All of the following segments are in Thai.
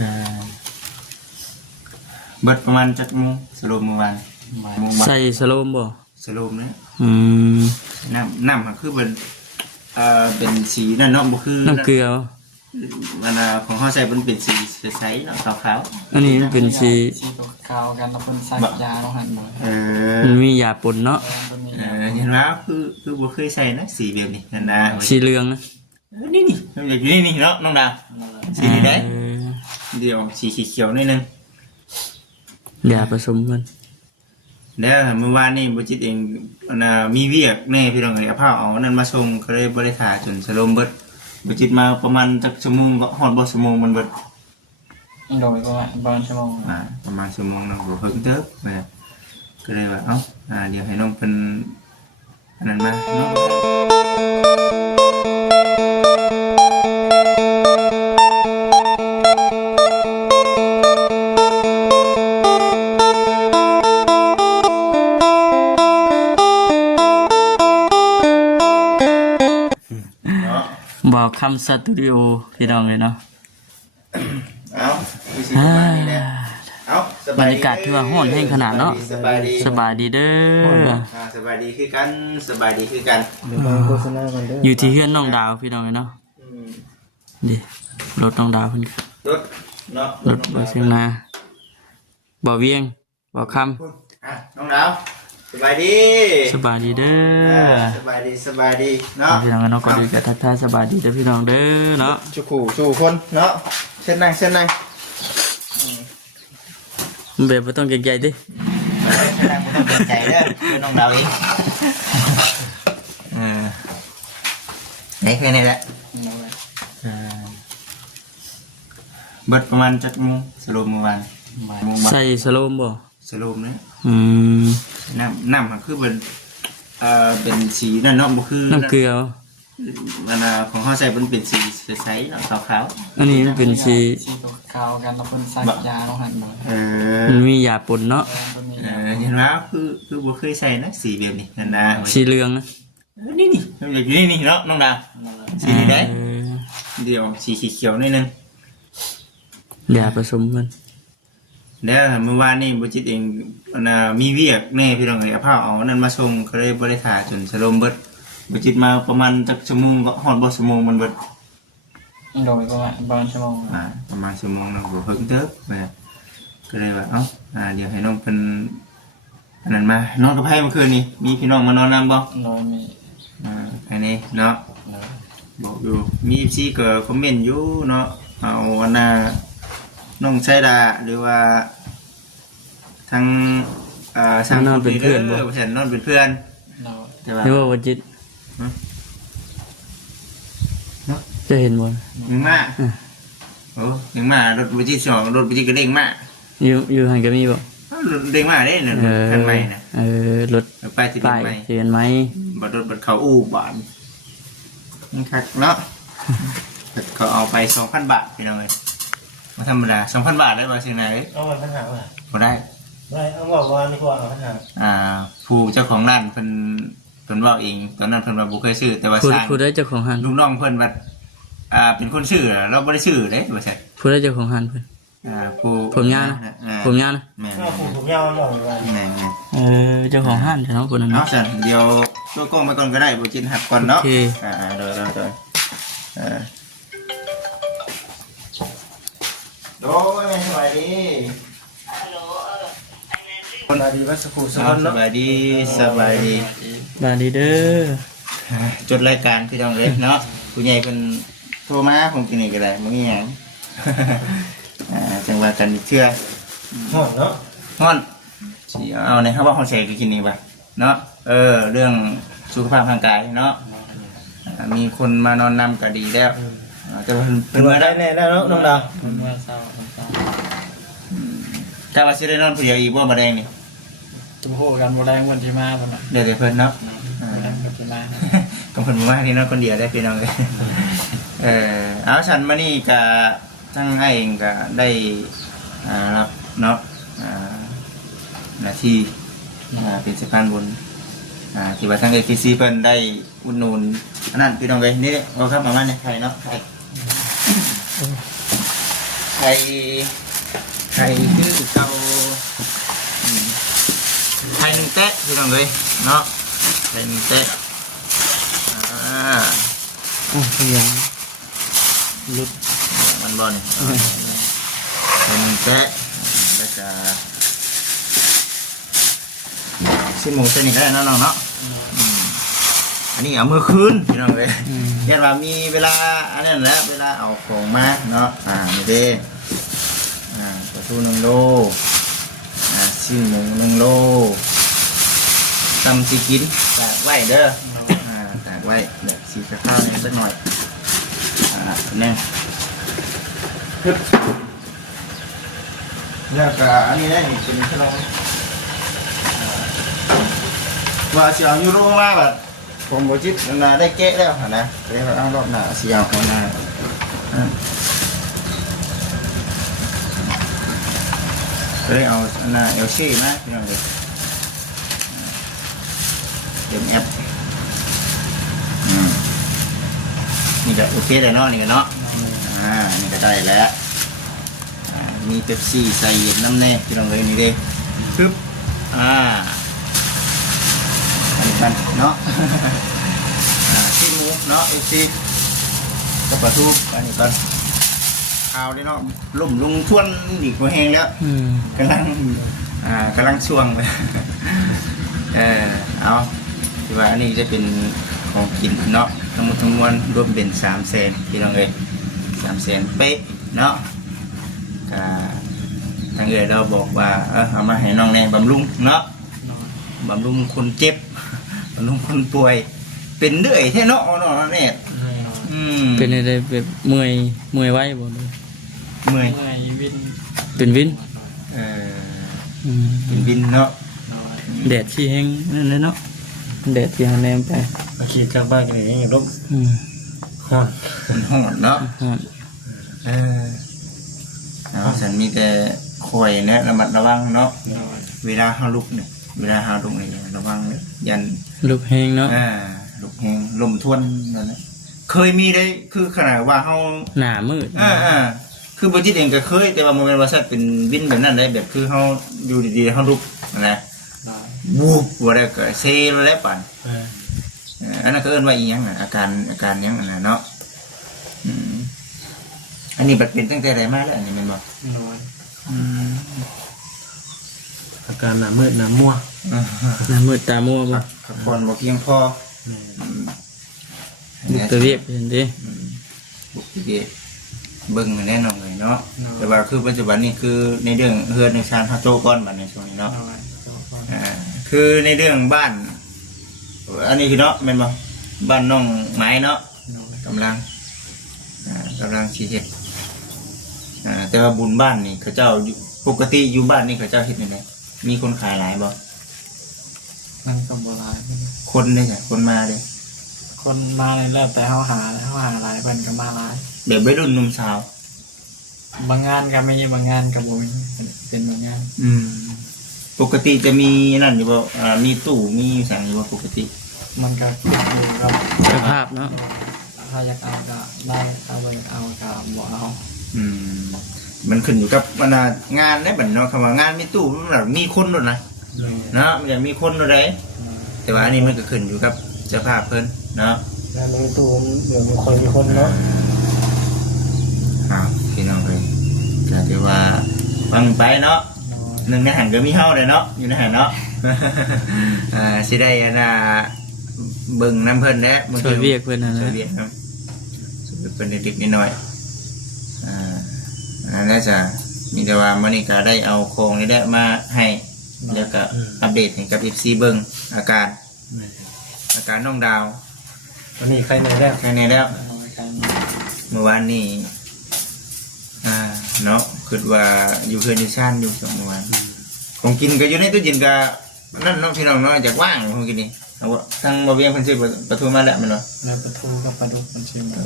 อ่าเบิดประมาณจักโมงสรุปเมื่อวานใส่สโลมบ่สรุปเนี่ยมน้ำคือเป็นสีนั่นเนาะบ่คือน้ำเกลือมันของเขาใส่เป็นสีใสๆเนาะขาวๆอันนี้เป็นสีขาวกันแล้วเป็นใส่ยาเราหั่นหน่อยมันมียาปนเนาะเห็นว่าคือบ่เคยใส่นะสีแบบนี้นั่นนะสีเหลืองนะนี่มันอยู่นี่เนาะน้องดาวสีนี้ได้เดี๋ยวสีเขียวนิดนึงยาผสมกันแล้วเมื่อวานนี่บ่จิตเองมีเวียกแน่พี่น้องเอ้ยเอาผ้าเอานั่นมาส่งก็เลยบ่ได้ถ่าจนสลมเบิดบ่จิตมาประมาณจักชั่วโมงก็ฮอดบ่ชั่วโมงมันเบิดโดยประมาณชั่วโมงประมาณชั่วโมงนึงบ่เพิ่งเด้อแม่ก็เลยว่าเดี๋ยวให้น้องเพิ่นอันนั้นมาเนาะบอกคำสตูดิโอพี่น้องเลยเนาะบรรยากาศที่ว่าห้อนแห้งขนาดเนาะสบายดีเด้อสบายดีคือกันสบายดีคือกันอยู่ที่เฮือนน้องดาวพี่น้องเลยเนาะดิรถน้องดาวเพิ่นรถบ่เสียงนาบ่เวียงบ่คำน้องดาวสบายดีเด้อสบายดีเนาะพี่น้องเนาะก็ดีกับทักทายสบายดีเด้อพี่น้องเด้อเนาะสู่คนเนาะเส้นนั่งแบบบ่ต้องเกรงใจดินั่งบ่ต้องเกรงใจเด้อคือน้องดาวเองไหนแค่นี้แหละเบิดประมาณจักโมงสรุปเมื่อวานใส่สโลมบ่สรุปเนี่ยน้ำคือเป็นสีนั่นเนาะบ่คือน้ำเกลือมันของเขาใส่เป็นสีใสๆเนาะขาวอันนี้มันเป็นสีขาวกันแล้วเป็นใส่ยาเราหั่นหน่อยมันมียาปนเนาะเห็นว่าคือบ่เคยใส่นะสีแบบนี้นั่นนะสีเหลืองนะนี่มันอยู่นี่เนาะน้องดาวสีนี้ได้เดี๋ยวสีเขียวนิดนึงยาผสมกันแล้วเมื่อวานนี่บ่จิตเองมีเวียกแน่พี่น้องเอ้ยเอาผ้าเอานั่นมาส่งก็เลยบ่ได้ถ่าจนสลมเบิดบ่จิตมาประมาณจักชั่วโมงก็ฮอดบ่ชั่วโมงมันเบิดโดยประมาณชั่วโมงประมาณชั่วโมงนึงบ่เพิ่งเด้อแม่ก็เลยว่าเดี๋ยวให้น้องเพิ่นอันนั้นมานอนกับไผเมื่อคืนนี้มีพี่น้องมานอนนำบ่นอนมีอันนี้เนาะบอกอยู่มี FC ก็คอมเมนต์อยู่เนาะเอาอันน่ะน้องไซดาหรือว่าทางนอนเป็นเพื่อนบ่ฉันนอนเป็นเพื่อนหรือว่าวันจิตจะเห็นบ่ยังมากยังมารถวันจิต2รถวันจิตก็เด้งมากอยู่หันก็มีบ่เด้งมากเด้น่ะคันใหม่น่ะรถไปที่ใหม่เห็นไหมบ่รถบัดเขาอู้บาทนี่คักเนาะเขาเอาไป 2,000 บาทพี่น้องเอ้ยมาธรรมดา 2,000 บาทได้บ่เชียงรายเอามาปัญหาบ่ได้เอาบอกว่านี่กว่าเอาปัญหาผู้เจ้าของร้านเพิ่นเว้าเองตอนนั้นเพิ่นว่าบ่เคยซื้อแต่ว่าสร้างผู้ได้เจ้าของร้านลูกน้องเพิ่นว่าเป็นคนซื้อเราบ่ได้ซื้อเด้บ่ใช่ผู้ได้เจ้าของร้านเพิ่นผู้ผมยาวนะแม่ผมยาวหน่อยแม่เจ้าของร้านเนาะคนนั้นเนาะซั่นเดี๋ยวตัวกล้องไปก่อนก็ได้บ่จินหักก่อนเนาะเดี๋ยวโอ้ยสวัสดีสบายดีวัสดุสบายดีเด้อจดรายการพี่น้องเล็กเนาะผู้ใหญ่เป็นโทรมาผมกินนี่ก็ได้มึงอีหยังจังหวะกันเชื่อฮ้อนเนาะฮ้อนเอาในข้าวว่าฮ้อนแสกกินนี่ป่ะเนาะเรื่องสุขภาพร่างกายเนาะมีคนมานอนนำก็ดีแล้วจะเป็นเมื่อได้แน่แล้วน้องดาวเมื่อเช้าถ้าว่าสิได้นอนผู้เดียวอีกบ่บ่ได้นี่จะพูดกันบ่แรงวันที่มาบ่น่ะเดี๋ยวเพิ่นเนาะวันที่มาก็เพิ่นบ่มาที่นอนคนเดียวได้พี่น้องเอาฉันมานี่ก็ทั้งให้เองก็ได้รับเนาะหน้าที่เป็นสะพานบุญที่ว่าทั้ง ATC เพิ่นได้อุดหนุนอันนั้นพี่น้องเอ้ยนี่เอาครับประมาณนี้ไข่เนาะไข่ ไข่คือเก่าไข่หนึ่งแตะพี่น้องเลยเนาะไข่หนึ่งแตะพยายามลุดมันบอลไข่หนึ่งแตะแล้วก็ชิ้นหมูเส้นนี้ก็ได้เนาะน้องเนาะอันนี้เอามือคืนพี่น้องเลยเรียกว่ามีเวลาอันนั้นแหละเวลาเอาของมาเนาะนี่เด้ปลาทู1 โลชิ้นหมู1 โลตำสีกินตากไว้เด้อตากไว้เดี๋ยวสีข้าวเนี่ยสักหน่อยนี่แล้วก็อันนี้ได้เป็นขนมว่าเสียงยูโรมาแบบผมบอกจิตนะได้เก๊ะแล้วนะเรียกว่าเอารอบหน้าเสียงของนาเลยเอาหน้าเอลซี่นะพี่น้องเลยเดี๋ยวแอปนี่ก็โอเคเลยเนาะนี่ก็เนาะนี่ก็ได้แล้วมีเป๊ปซี่ใส่เย็นน้ำแน่พี่น้องเลยนี่เด้ปึ๊บอันนี้กันเนาะชิ้นหมูเนาะอีกทีกับปลาทูอันนี้กันข้าวนี่เนาะลุ่มลุงทวนอีกหัวแห้งแล้วกำลังช่วงเลยเอาที่ว่าอันนี้จะเป็นของกินเนาะทั้งหมดทั้งมวลรวมเป็น300,000พี่น้องเอ้ย300,000เป๊ะเนาะทางเอ๋ยเราบอกว่าเอามาให้น้องแนงบำรุงเนาะบำรุงคนเจ็บบำรุงคนป่วยเป็นเรื่อยแท้เนาะเนี่ยเป็นอะไรแบบเมื่อยไว้บ่เลยเมื่อยวินเป็นวินเป็นวินเนาะแดดที่แห้งนั่นเลยเนาะแดดที่หาแนมไปมาขี่จากบ้านกันอย่างนี้ลูกฮ้อนเนาะฉันมีแต่คอยเนี่ยระมัดระวังเนาะเวลาเฮาลุกเนี่ยระวังเนี่ยยันลุกแห้งเนาะลุกแห้งลมทวนนั่นแหละเคยมีได้คือขนาดว่าเฮาหน้ามืดคือบ่จิตเองก็เคยแต่ว่ามันเป็นว่าสัตว์เป็นวินแบบนั้นได้แบบคือเฮาอยู่ดีๆเฮาลุกนะบูบบ่ได้ก็เซแล้วป่านอันนั้นก็เอิ้นว่าอีหยังอาการหยังนั่นน่ะเนาะอันนี้บัดเป็นตั้งแต่ใดมาแล้วอันนี้แม่นบ่อาการหน้ามืดหน้ามัวหน้ามืดตามัวบ่พักผ่อนบ่เพียงพอบุกตะเวียบเห็นดิบุกตะเวียบเบิ่งแน่นอนเลยเนาะแต่ว่าคือปัจจุบันนี้คือในเรื่องเฮือนในชานเฮาโตก่อนบัดในช่วงนี้เนาะคือในเรื่องบ้านอันนี้คือเนาะแม่นบ่บ้านน้องไม้เนาะกำลังสิเฮ็ดแต่ว่าบุญบ้านนี่เขาเจ้าปกติอยู่บ้านนี่เขาเจ้าเฮ็ดยังไงมีคนขายหลายบ่มันก็บ่หลายคนเด้จ้ะคนมาเด้คนมาเลยแล้วแต่เฮาหาหลายเพิ่นก็มาหลายแบบวัยรุ่นหนุ่มสาวบางงานก็มีบางงานก็บ่มีเป็นบางงานปกติจะมีนั่นอยู่บ่มีตู้มีสั่งอยู่บ่ปกติมันก็อยู่กับสภาพเนาะถ้าอยากเอาก็ได้ถ้าบ่อยากเอาก็บ่เอามันขึ้นอยู่กับงานได้บัดเนาะคำว่างานมีตู้มันแบบมีคนด้วยนะเนาะมันอยากมีคนด้วยแต่ว่าอันนี้มันก็ขึ้นอยู่กับสภาพเพิ่นเนาะงานมีตู้เดี๋ยวมีคนเนาะพี่น้องเลยก็ถือว่าฟังไปเนาะหนึ่งในหันก็มีเฮาเลยเนาะอยู่ในหันเนาะสิได้เบิ่งน้ำเพิ่นแล้วช่วยเวียกเพิ่นนะช่วยเวียกเนาะช่วยเพิ่นเด็กๆน้อยน่าจะมีแต่ว่ามื้อนี้ก็ได้เอาโครงนี้ได้มาให้แล้วก็อัปเดตให้กับ FC เบิ่งอาการน้องดาววันนี้ใครในแล้วเมื่อวานนี้เนาะคือว่าอยู่เพื่อนอยู่ชานอยู่2 วันของกินก็อยู่ในตู้เย็นก็นั่นเนาะพี่น้องเนาะจากว่างของกินนี่เอาว่าทางบ่เวียงเพิ่นซื้อปลาทูมาแล้วแม่นบ่แล้วปลาทูกับปลาดุกมันซื้อมา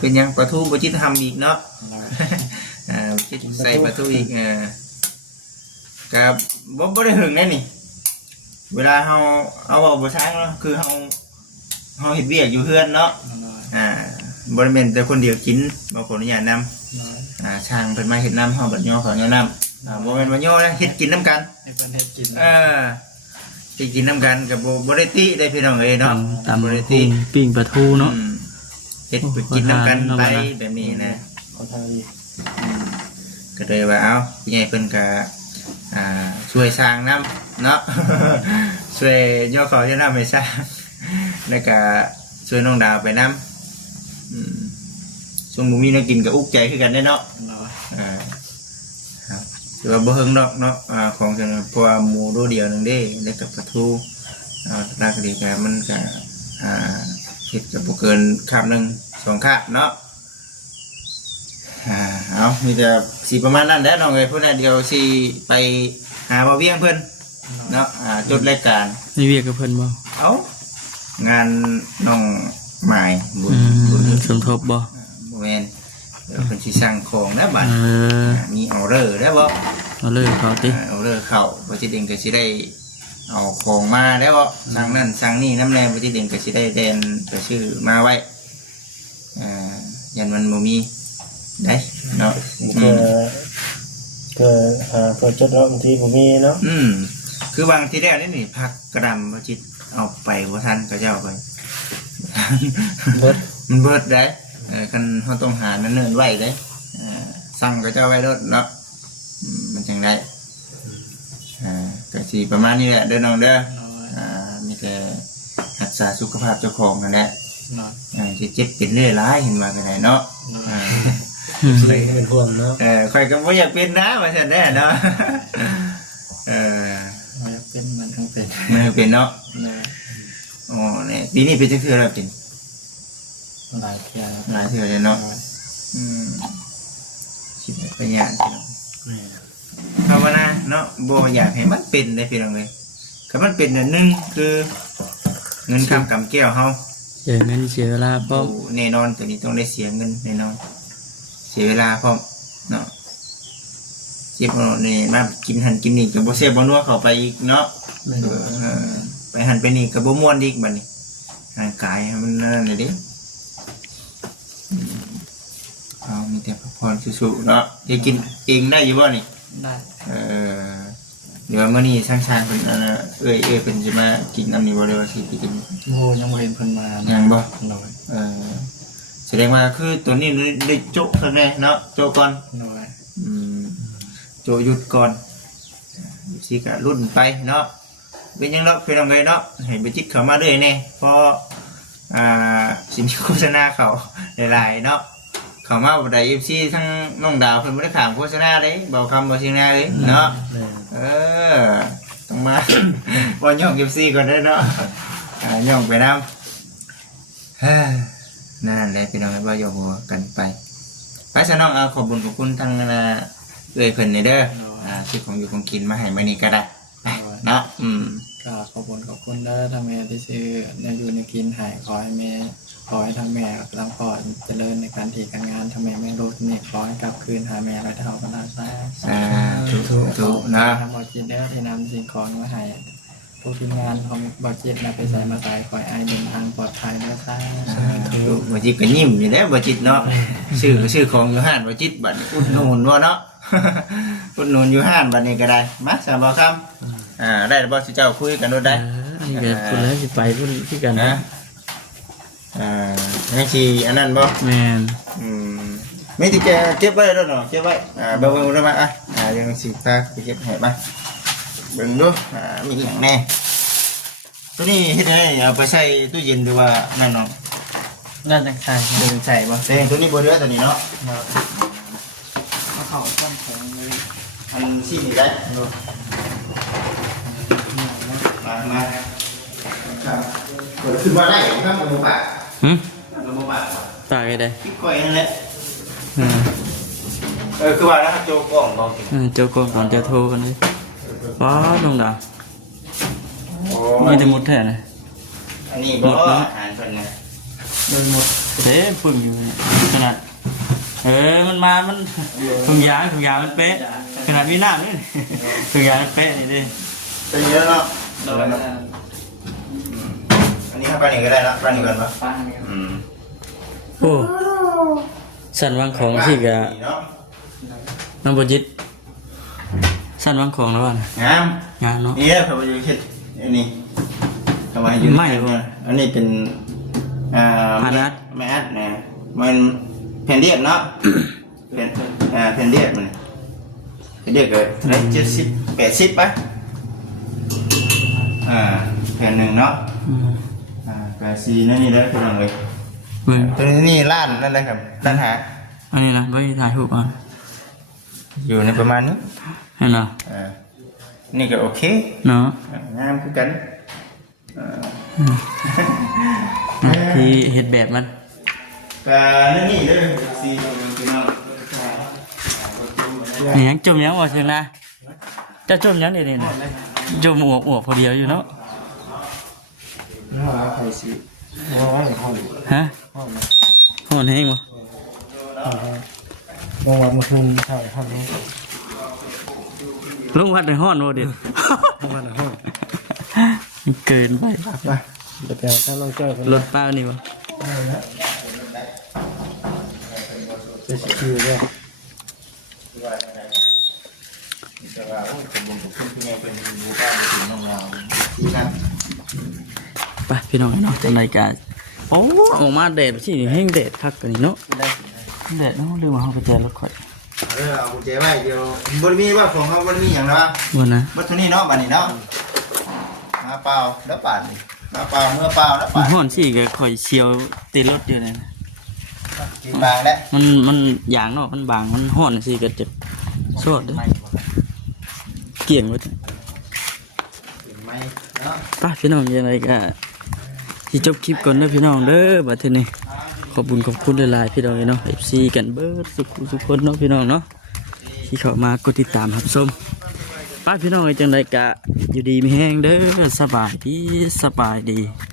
เป็นยังปลาทูบ่จิตทำอีกเนาะจิตใส่ปลาทูอีกก็บ่ได้หึงแน่นี่เวลาเฮาเอาบ่ช้างเนาะคือเฮาเฮ็ดเวียกอยู่เฮือนเนาะบ่ได้แม่นแต่คนเดียวกินบ่ขออนุญาตนำ ช่างเพิ่นมาเฮ็ดน้ำเฮาบัดย่อเขาย่อน้ำบ่แม่นว่าย่อนะเฮ็ดกินน้ำกัน ให้เพิ่นให้กิน สิกินน้ำกันกับบ่ได้ติได้พี่น้องเอ้ยเนาะ ตำ บ่ได้ กุ้ ติ งปิ้งปลาทูเนาะ เฮ็ดไปกินน้ำกัน โอ้โห ไป น่ารัก แบบนี้นะ เอาทางนี้ ก็เลยว่าเอาพี่ใหญ่เพิ่นก็ช่วยสร้างน้ำเนาะ ช่วยย่อเขาย่อน้ำให้สร้างแล้วก็ช่วยน้องดาวไปน้ำช่วงบ่มีแนวกินก็อุกใจคือกันได้เนาะ เนาะ ครับแต่ว่าบ่เฮิงดอกเนาะของจังเพราะว่าหมูโดเดียวหนึงเด้แล้วก็ปลาทูลากดีก็มันก็เฮ็ดก็บ่เกินคาบหนึง2คาบเนาะเอามีแต่สิประมาณนั้นแหละน้องเอ้ยพุ่นน่ะเดี๋ยวสิไปหาบ่าวเวียงเพิ่นเนาะจดรายการ มีเวียกกับเพิ่นบ่ เอ้างานน้องหมายบุญ อื บุญ มสมทบบ่ บ่แม่นเดี๋ยวเพิ่นสิสั่งของแล้วบัด เออ มีออเดอร์แล้วบ่ เอาเลยเขาติ ออเดอร์เข้าบ่จิตเองก็สิได้เอาของมาแล้วบ่สั่งนั่นสั่งนี่น้ำแรงบ่จิตเองก็สิได้แดนก็ชื่อมาไว้ยันมันบ่มีได้เนาะ ก็จดแล้วบางทีผมมีเนาะ คือบางทีแรกนี่พักกระดำบ่จิตเอาไปบ่ทันก็เจ้าไป เบิด มันเบิดได้คันเขาต้องหาเนิ่นๆไว้ได้สั่งก็จะไว้รถเนาะมันจังได้ก็สิประมาณนี้แหละเด้อน้องเด้อ เนาะ มีแต่รักษาสุขภาพเจ้าของนั่นแหละ เนาะ สิเจ็บเป็นเรื่อยร้ายเห็นมาก็ได้เนาะ เนาะ เลยเป็นห่วงเนาะ ข่อยก็บ่อยากเป็นนะว่าซั่นแน่เนาะ มันเป็นมันทั้งเป็น มันเป็นเนาะ เนาะ อ๋อเนี่ยปีนี้เป็นจังคือแล้วเป็น หลายเที่ยว หลายเทื่อเลยเนาะคิดไปยากภาวนาเนาะบ่อยากให้มันเป็นได้พี่น้องเอ้ยถ้ามันเป็นอันหนึงคือเงินคำกำแก้วเฮา เสียเงินเสียเวลาพร้อม แน่นอนตัวนี้ต้องได้เสียเงินแน่นอนเสียเวลาพร้อมเนาะเจ็บบ่นี่มากินหันกินนี่ก็บ่แซ่บบ่นัวเข้าไปอีกเนาะไปหันไปนี่ก็บ่ม่วนอีกบัดนี้ร่างกายมันนั่นน่ะเด้เอามีแต่พักผ่อนสู้ๆเนาะจะกินเองได้อยู่บ่นี่ ได้ เดี๋ยวมื้อนี้ช่างๆเพิ่นเอ้ยเพิ่นสิมากินน้ำนี่บ่ได้ว่าสิไปกิน โอ้ยังบ่เห็นเพิ่นมา ยังบ่ เนาะ แสดงว่าคือตัวนี้ได้โจ๊ะซะแน่เนาะโจ๊ะก่อน เนาะ โจ๊ะหยุดก่อนสิก็รุ่นไปเนาะเป็นหยังเนาะพี่น้องเอ้ยเนาะให้ไปจิตเข้ามาเรื่อยแน่เพราะสิมีโฆษณาเขาหลายๆเนาะเข้ามาบ่ได้ FC ทั้งน้องดาวเพิ่นบ่ได้ถามโฆษณาเด้เบาคำบ่เสียงนาเด้เนาะต้องมา บอลย่องเก็บซี่ก่อนได้เนาะย่องไปน้ำนั่นแหละพี่น้องว่าย่องหัวกันไปไปซะน้องขอบคุณทางเอ้ยเพิ่นนี่เด้อซื้อของอยู่ของกินมาให้มื้อนี้ก็ได้ไปเนาะก็ขอบคุณเด้อทางแม่ที่ซื้อในอยู่ในกินให้ขอให้แม่ขอให้ทางแม่กับทางพ่อเจริญในการที่การงานทำไมแม่รถนี่ขอให้กลับคืนหาแม่และเท่ากันได้ถูกนะ ทำบอจิตแล้วที่นำสิ่งของมาให้ผู้ทีมงานของบอจิตนะไปใส่มาใส่คอยไอเดินทางปลอดภัยด้วยซ่า ถูกบ่จิตก็ยิ้มอยู่แล้วบ่จิตเนาะชื่อของอยู่ห้านบ่จิตบัดอุดหนุนบ่เนาะ อุดหนุนอยู่ห้านบัดนี้ก็ได้มาสาบ่คำได้บ่สิเจ้าคุยกันโดดได้ อันนี้ก็คุณแล้วสิไปพุ่นที่กันนะ ให้ชีอันนั้นบ่ แม่น ไม่ติแกเก็บไว้แล้วเนาะเก็บไว้เบิ่งได้มายังสิพาไปเก็บให้มาเบิ่งดูมีอย่างแน่ตัวนี้เฮ็ดให้เอาไปใส่ตู้เย็นหรือว่านั่นเนาะ น่าจะใช่ เดินใส่บ่แต่ตัวนี้บ่เดือตัวนี้เนาะ เขาต้นผมเลย มันสินี่ได้มาครับเปิดขึ้นมาได้ครับบ่ปะ บ่ปะ ตากได้ คิดค่อยนั่นแหละคือว่าแล้วโจกล้องบ่กิน เจ้าก่อนก่อนจะโทรกันเลยว้าน้องดาวมีแต่หมดแท้เลย อันนี้บ่อาหารเพิ่นนะ เลยหมดเฮ้ปึ่งอยู่ขนาดมันมามันถุงยางมันเป๊ะขนาดมีน้ำนี่ถุงยางมันเป๊ะนี่ดิ เป็นเยอะเนาะ โดย อันนี้ไปนี่ก็ได้ละไปนี่ก่อนปะ ป้าเนี่ย โอ้สั่นวางของสิกะ เนาะ น้องบ่จิตสั้นวางของแล้วว่ะ งาม งานเนาะ นี่แหละเขาไปอยู่เฮ็ดอันนี้ทำไมอยู่ ไม่บ่ อันนี้เป็นพานัด ไม่อัดนะมันแผ่นเดียดเนาะแผ่นเดียดมันแผ่นเดียดก็ได้70-80ไปแผ่นหนึ่งเนาะ84นั่นนี่ได้เป็นยังไง เบิ่ง ตัวนี้ล้านนั่นเลยครับล้านหา อันนี้นะไว้ถ่ายรูปอ่ะ อยู่ในประมาณนี้ เห็นเหรอ นี่ก็โอเค เนาะ งามคือกัน ที่เฮ็ดแบบมัน ก็นี่เด้อสีพี่น้อง นี่ยังจมยังบ่เชิงนะเจ้าจมยังนี่นะจมอวบพอเดียวอยู่เนาะ ว่าใครสิว่าห้อง ฮะฮ้อนแฮงบ่ ว่ามันคืนใช่ห้องนี้ ลงวัดในฮ้อนบ่เด็ด ห้องห้อง เกินไป ไปเดี๋ยวไปหาท่านลองเจ้าคน รถป้านี่บ่ จะชิวด้วย ไปพี่น้องเนาะจังได๋ก็โอ้ออกมาแดดสิแห้งแดดคักกันนี่เนาะแดดเนาะลืมเอาไปแจรถข่อย เอากุญแจไว้เดี๋ยวบนมีว่าของเขาบนมีอย่างไร บ่นะ บัตรนี้เนาะบัตรนี้เนาะมาเปล่าแล้วปาดมาเปล่าเมื่อเปล่าแล้วปาด ฮ้อนสิก็ข่อยเชียวติดรถอยู่นี่ กินบางแล้ว มันยางเนาะมันบางมันฮ้อนสิก็จะโซดเด้อเกี่ยงไว้ ไม่เนาะ ป้าพี่น้องยังไงก็ที่จบคลิปก่อนเด้อพี่น้องเด้อบัดทีนี้ขอบคุณหลายๆพี่น้องเนาะ FC กันเบิดสุขคนเนาะพี่น้องเนาะที่เข้ามากดติดตามรับชมป้าพี่น้องจังไดก็อยู่ดีมีแฮงเด้อสบายดี